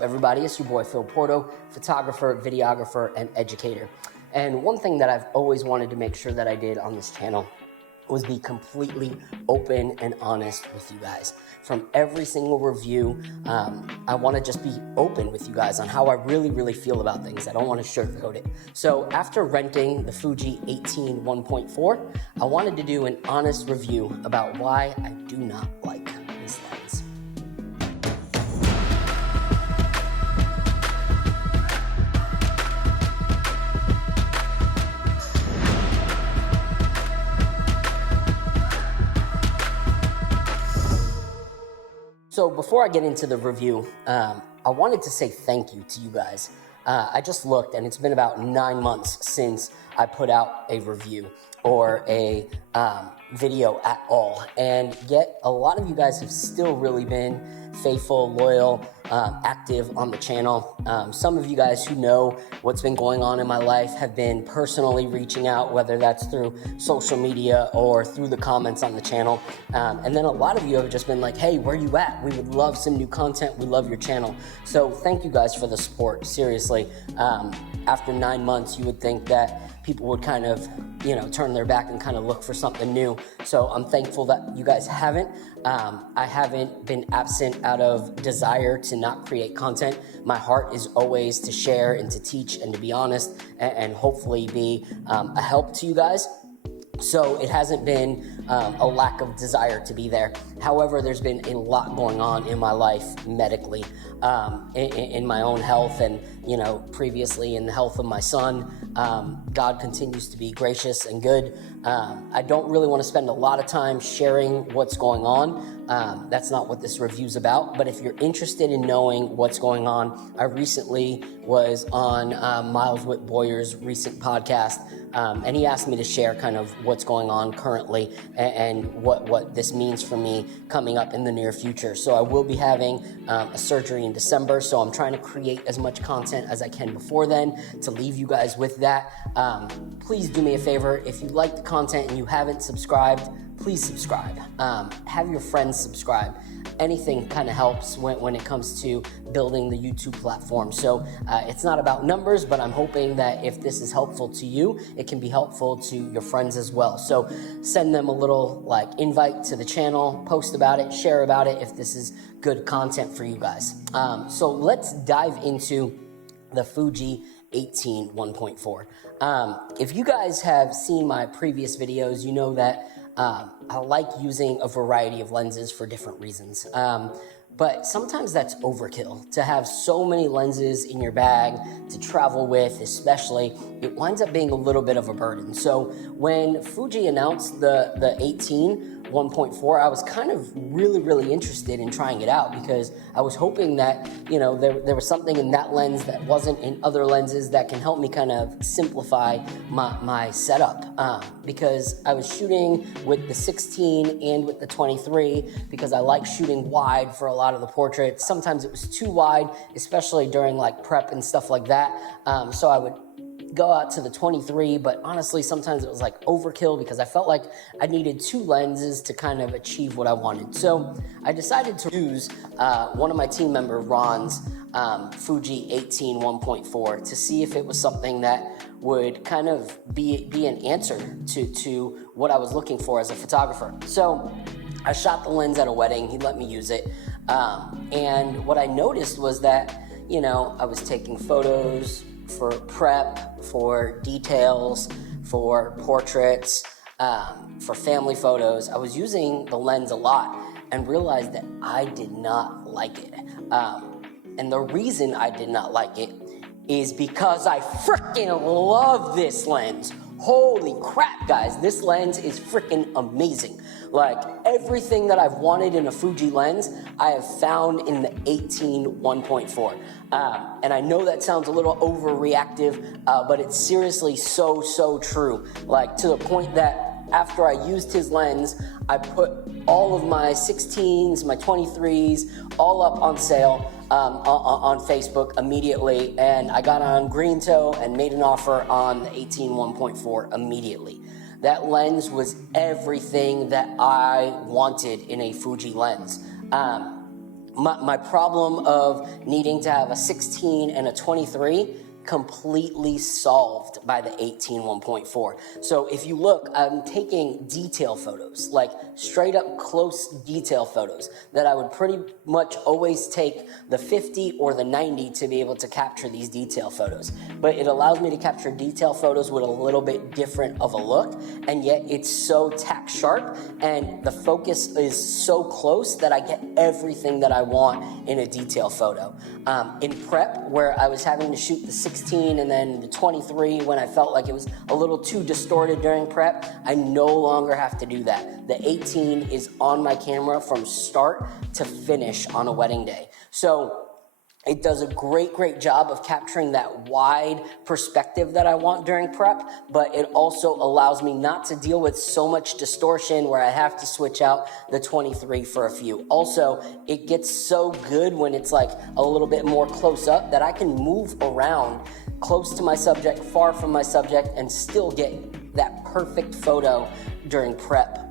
up, everybody? It's your boy Phil Porto, photographer, videographer, and educator. And one thing that I've always wanted to make sure that I did on this channel was be completely open and honest with you guys. From every single review, I want to just be open with you guys on how I really feel about things. I don't want to sugarcoat it. So after renting the Fuji 18mm 1.4, I wanted to do an honest review about why I do not like this lens. So before I get into the review, I wanted to say thank you to you guys. I just looked and it's been about 9 months since I put out a review or a video at all. And yet a lot of you guys have still really been faithful, loyal, active on the channel. Some of you guys who know what's been going on in my life have been personally reaching out, whether that's through social media or through the comments on the channel. And then a lot of you have just been like, hey, where you at? We would love some new content. We love your channel. So thank you guys for the support. Seriously, after 9 months, you would think that people would kind of, turn their back and kind of look for something new. So I'm thankful that you guys haven't. I haven't been absent out of desire to not create content. My heart is always to share and to teach and to be honest and hopefully be a help to you guys. So it hasn't been a lack of desire to be there. However, there's been a lot going on in my life medically, in my own health and, previously in the health of my son. God continues to be gracious and good. I don't really want to spend a lot of time sharing what's going on. That's not what this review's about. But if you're interested in knowing what's going on, I recently was on Miles Whit Boyer's recent podcast, and he asked me to share kind of what's going on currently and what this means for me coming up in the near future. So I will be having a surgery in December, so I'm trying to create as much content as I can before then to leave you guys with that. Please do me a favor, if you like the content and you haven't subscribed, please subscribe. Have your friends subscribe. Anything kind of helps when it comes to building the YouTube platform. So it's not about numbers, but I'm hoping that if this is helpful to you, it can be helpful to your friends as well. So send them a little invite to the channel, post about it, share about it if this is good content for you guys. So let's dive into the Fuji 18mm 1.4. If you guys have seen my previous videos, you know that I like using a variety of lenses for different reasons. But sometimes that's overkill. To have so many lenses in your bag to travel with, especially, it winds up being a little bit of a burden. So when Fuji announced the 18mm 1.4, I was kind of really interested in trying it out because I was hoping that, there was something in that lens that wasn't in other lenses that can help me kind of simplify my setup. Because I was shooting with the 16 and with the 23 because I like shooting wide for a lot of the portraits. Sometimes it was too wide, especially during prep and stuff like that. So I would go out to the 23, but honestly, sometimes it was overkill because I felt like I needed two lenses to kind of achieve what I wanted. So I decided to use one of my team member, Ron's Fuji 18mm 1.4 to see if it was something that would kind of be an answer to what I was looking for as a photographer. So I shot the lens at a wedding. He let me use it. And what I noticed was that, I was taking photos for prep, for details, for portraits, for family photos. I was using the lens a lot and realized that I did not like it. And the reason I did not like it is because I freaking love this lens. Holy crap, guys, this lens is freaking amazing. Everything that I've wanted in a Fuji lens, I have found in the 18mm 1.4. And I know that sounds a little overreactive, but it's seriously so true. To the point that after I used his lens, I put all of my 16s, my 23s, all up on sale on Facebook immediately. And I got on Greentoe and made an offer on the 18mm 1.4 immediately. That lens was everything that I wanted in a Fuji lens. my problem of needing to have a 16 and a 23 completely solved by the 18 1.4. So if you look, I'm taking detail photos, like straight up close detail photos that I would pretty much always take the 50 or the 90 to be able to capture these detail photos. But it allows me to capture detail photos with a little bit different of a look, and yet it's so tack sharp and the focus is so close that I get everything that I want in a detail photo. In prep, where I was having to shoot the 16 and then the 23 when I felt like it was a little too distorted during prep, I no longer have to do that. The 18 is on my camera from start to finish on a wedding day. So it does a great job of capturing that wide perspective that I want during prep, but it also allows me not to deal with so much distortion where I have to switch out the 23 for a few. Also, it gets so good when it's like a little bit more close up that I can move around close to my subject, far from my subject, and still get that perfect photo during prep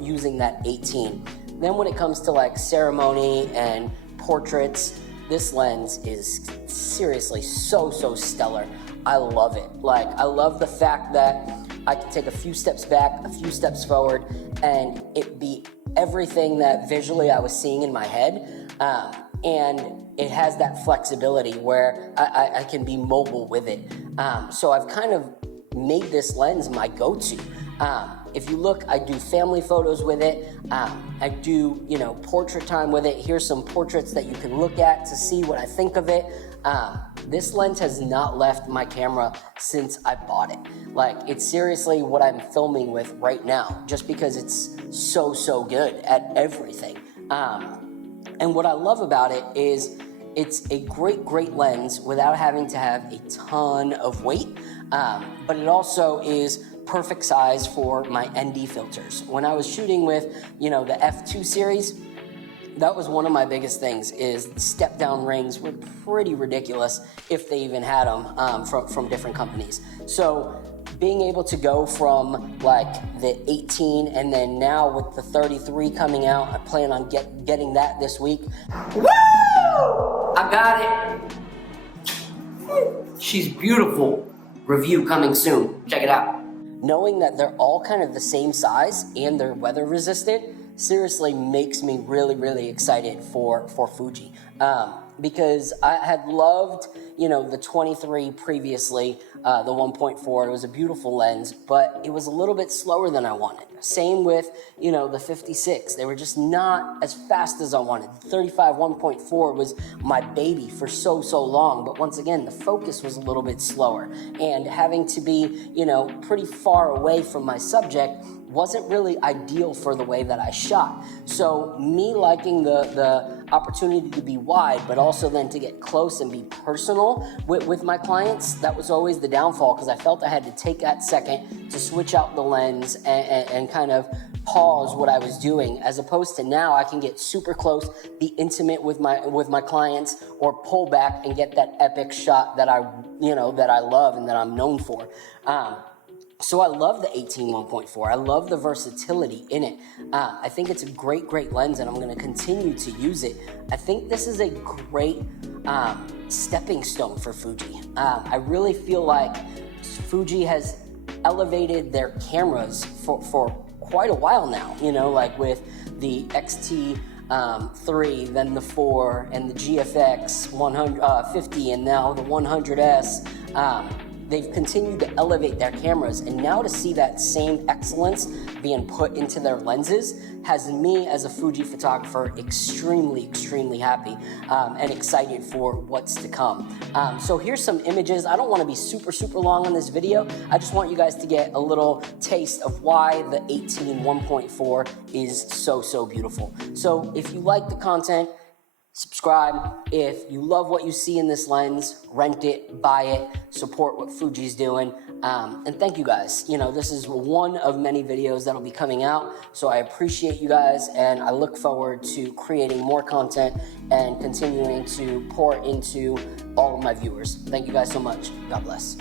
using that 18. Then when it comes to like ceremony and portraits, this lens is seriously so stellar. I love it. Like, I love the fact that I can take a few steps back, a few steps forward, and it be everything that visually I was seeing in my head. And it has that flexibility where I can be mobile with it. So I've kind of made this lens my go-to. If you look, I do family photos with it. I do, portrait time with it. Here's some portraits that you can look at to see what I think of it. This lens has not left my camera since I bought it. Like, it's seriously what I'm filming with right now, just because it's so good at everything. And what I love about it is it's a great lens without having to have a ton of weight, but it also is perfect size for my ND filters. When I was shooting with, the F2 series, that was one of my biggest things, is step down rings were pretty ridiculous if they even had them from different companies. So being able to go from like the 18 and then now with the 33 coming out, I plan on getting that this week. Woo! I got it. She's beautiful. Review coming soon. Check it out. Knowing that they're all kind of the same size and they're weather resistant seriously makes me really excited for Fuji. Because I had loved, the 23 previously, the 1.4. It was a beautiful lens, but it was a little bit slower than I wanted. Same with, the 56. They were just not as fast as I wanted. The 35 1.4 was my baby for so long, but once again, the focus was a little bit slower. And having to be, pretty far away from my subject wasn't really ideal for the way that I shot. So me liking the opportunity to be wide, but also then to get close and be personal with my clients, that was always the downfall, because I felt I had to take that second to switch out the lens and kind of pause what I was doing, as opposed to now I can get super close, be intimate with my clients, or pull back and get that epic shot that I love and that I'm known for. So I love the 18 1.4. I love the versatility in it. I think it's a great lens, and I'm going to continue to use it. I think this is a great stepping stone for Fuji. I really feel like Fuji has elevated their cameras for quite a while now, like with the XT-3, then the 4, and the GFX 150, and now the 100S. They've continued to elevate their cameras, and now to see that same excellence being put into their lenses has me as a Fuji photographer extremely happy and excited for what's to come. So here's some images. I don't want to be super long on this video. I just want you guys to get a little taste of why the 18 1.4 is so beautiful. So if you like the content, subscribe. If you love what you see in this lens, rent it, buy it, support what Fuji's doing. And thank you guys. This is one of many videos that'll be coming out. So I appreciate you guys, and I look forward to creating more content and continuing to pour into all of my viewers. Thank you guys so much. God bless.